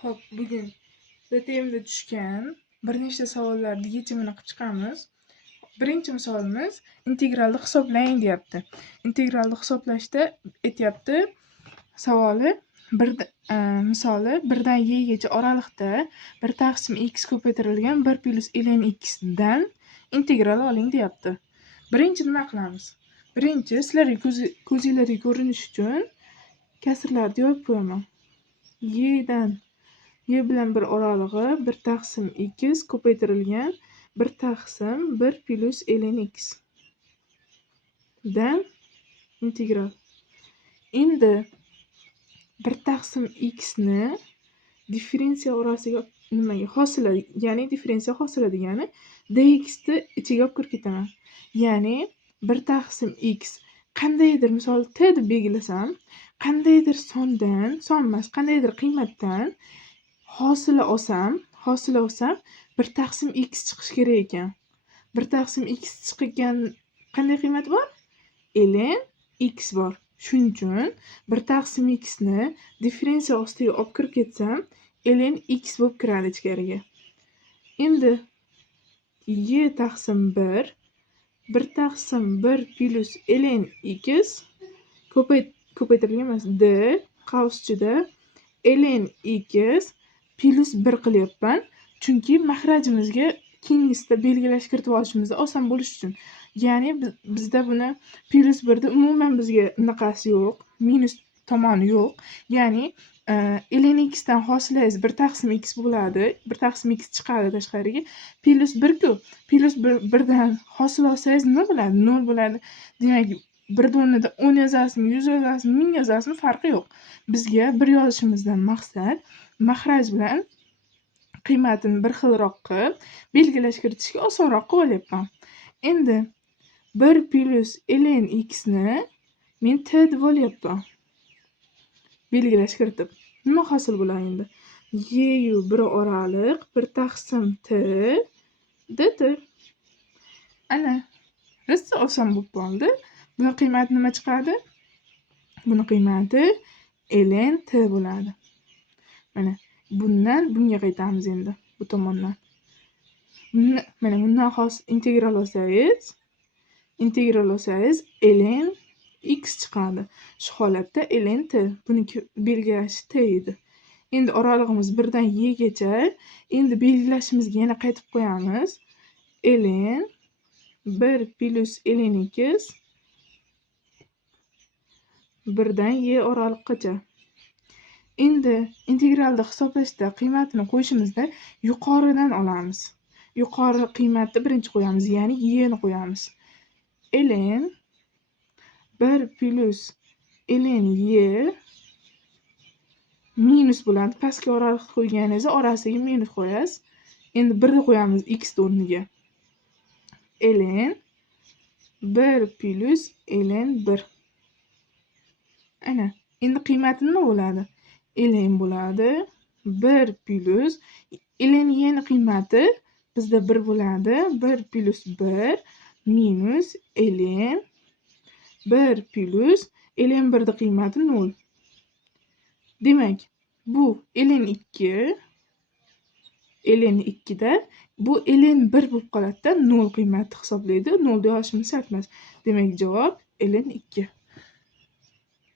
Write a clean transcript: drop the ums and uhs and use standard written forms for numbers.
Xo'p, bugun BTMda tushgan bir nechta savollarni yechimini qilib chiqamiz. Birinchi misolimiz integralni hisoblang deyapti. Integralni hisoblashda aytyapti savoli misoli 1 dan y gacha oraliqda 1 taqsim x ko'paytirilgan 1 plus ln x dan integral oling deyapti. Birinchi nima qilamiz? Birinchi sizlarga ko'zinglarga ko'rinishi uchun kasrlarni yozib qo'yaman. Y bilan 1 oralig'i 1 taqsim x ko'paytirilgan 1 taqsim 1 plus ln x dan integral. Endi 1 taqsim x ni differensiya orasiga hosila, ya'ni differensiya hosila degani dx ni ichiga olib kirib ketaman. Ya'ni 1 taqsim x qandaydir misol t deb belgilasam, qandaydir sondan, son emas, qandaydir qiymatdan hosila olsam 1 taqsim x chiqishi kerak ekan. 1 taqsim x chiqqan qanday qiymat bor? ln x bor. Shuning uchun 1 taqsim x ni differensiya ostiga olib kirib ketsam, ln x bo'lib kiradi ichkariga. Endi y taqsim 1 1 taqsim 1 plus ln x ko'paytirilgan emas, d qavs ichida ln x plus 1 qilyapman. Chunki mahrajimizga keyingisida belgilash kiritib olishimizda oson bo'lishi uchun. Ya'ni bizda buni plus 1 da umuman bizga bunaqasi yo'q, minus tomoni yo'q. Ya'ni ln x dan hosilangiz 1 taqsim x bo'ladi. 1 taqsim x chiqadi tashqariga. Plus 1 ku. Plus 1 dan hosil olsangiz nima bo'ladi? 0 bo'ladi. Demak, 1 o'rnida 10 yozasizmi, 100 yozasizmi, 1000 yozasizmi farqi yo'q. Bizga 1 yozishimizdan maqsad mahraj bilan qiymatini bir xilroq qilib, belgilash kiritishga osonroq qilib olyapman. Endi 1 plus ln x ni men t deb olyapman. Belgilash kiritib. Nima hosil bo'ladi endi? Y yu 1 oraliq 1 taqsim t dt. Ana, rosa oson bo'lib qoldi. Buni qiymati nima chiqadi? Buni qiymati ln t bo'ladi. Mana bundan bunga qaytamiz endi, bu tomondan. Mana bundan integral olsangiz ln x chiqadi. Shu holatda ln t, buni belgilashi t edi. Endi oralig'imiz 1 dan y gacha. Endi belgilashimizga yana qaytib qo'yamiz. ln 1 plus ln x 1 dan y oraliqqacha. Endi integralni hisoblashda qiymatini qo'yishimizda yuqoridan olamiz. Yuqori qiymatni birinchi qo'yamiz, ya'ni y ni qo'yamiz. ln 1 plus ln y minus bo'ladi. Pastga oraliq qo'yganingizda orasiga minus qo'yasiz. Endi 1 ni qo'yamiz x o'rniga. ln 1 plus ln 1. Ana, endi qiymati nima bo'ladi? ln bo'ladi 1 plus ln y ni qiymati bizda 1 bo'ladi. 1 plus 1 minus ln 1 plus ln 1 ni qiymati 0. Demak, bu ln 2 da bu ln 1 bo'lib qoladi-da, 0 qiymatni hisoblaydi. 0 deb yozishimiz shart emas. Demak, javob ln 2.